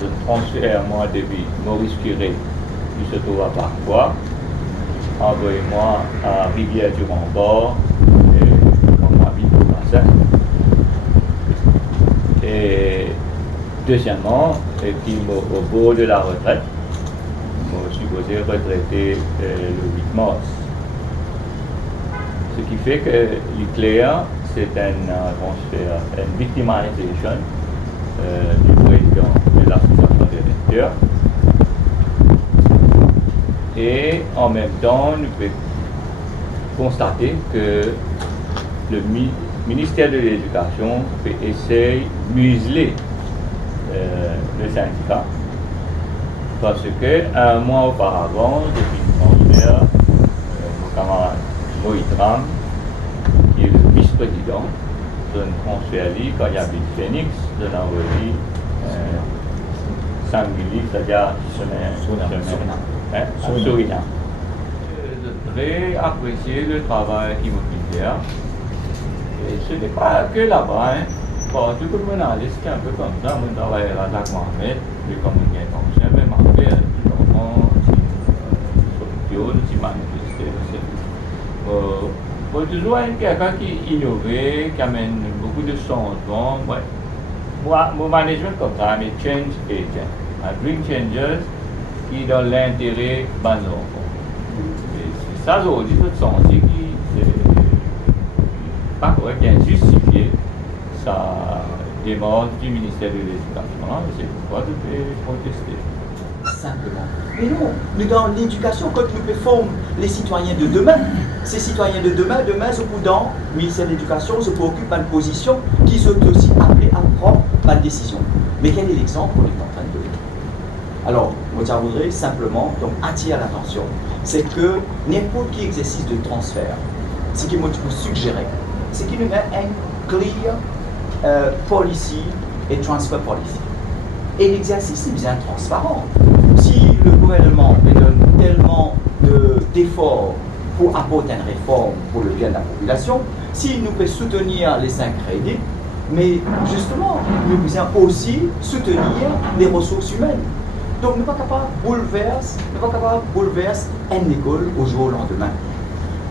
je transfère moi depuis Maurice Curé, qui se trouve à Parfois, envoyez-moi à Rivière-du-Rembord, et on habite au bassin. Et deuxièmement, et puis au bord de la retraite, je suis supposé retraiter le 8 mars. Ce qui fait que l'ICLEA, c'est un transfert, une victimisation du président de l'association des lecteurs. Et en même temps, nous pouvons constater que le ministère de l'Éducation essaie de museler le syndicat parce que un mois auparavant, depuis une transfert, mon camarade Moïtram, qui est le vice-président, de transfert quand il y a eu Phoenix, de l'envoyer 5 000 livres, c'est-à-dire Suriname. Je très apprécié le travail qu'il m'a fait. Et ce n'est pas que là-bas, partout que mon analyste est un peu comme ça, mon travail à la Mohamed, lui comme un gain fonctionne, même après, tout enfant, solution, si manifesté, faut toujours être quelqu'un qui innove, qui amène beaucoup de changements. Ouais. Moi, mon management comme ça, mais change agent. Bring changers qui dans l'intérêt de l'enfant. C'est ça, aujourd'hui, je sens qui c'est pas correct, bien justifié sa démarche du ministère de l'Éducation. C'est pourquoi je peux protester. Simplement. Mais non, mais dans l'éducation, quand nous formons les citoyens de demain, ces citoyens de demain, ce coup dans le ministère de l'Éducation se préoccupe d'une position qui sont aussi appelés à prendre une décision. Mais quel est l'exemple qu'on est en train de donner? Alors, moi, je voudrais simplement donc, attirer l'attention, c'est que n'importe quel exercice de transfert, ce qui m'a suggéré, c'est qu'il y a un clear policy et transfer policy. Et l'exercice est bien transparent. Si le gouvernement donne tellement d'efforts pour apporter une réforme pour le bien de la population, si nous pouvons soutenir les 5 crédits, mais justement, nous pouvons aussi soutenir les ressources humaines. Donc, nous ne sommes pas capables de bouleverser une école au jour au lendemain.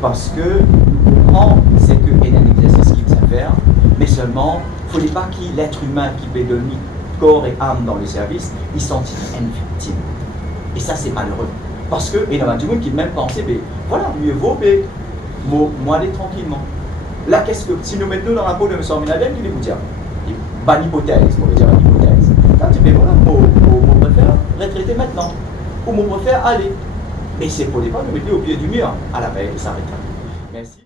Parce que nous comprenons c'est qu'il y a un exercice qui va faire, mais seulement, il ne faut pas que l'être humain qui peut donner corps et âme dans le service, il sentisse une victime. Et ça, c'est malheureux. Parce que, et il y a tout le monde qui même pensé, ben, voilà, mieux vaut, moi aller tranquillement. Là, qu'est-ce que, si nous mettons dans la peau de M. Minadem, il va vous dire, pas d'hypothèse, on va dire une hypothèse. Là, tu dis, ben voilà, moi préfère retraiter maintenant. Ou moi préfère aller. Et c'est pour les pas, nous mettons au pied du mur, à la veille de sa retraite. Merci.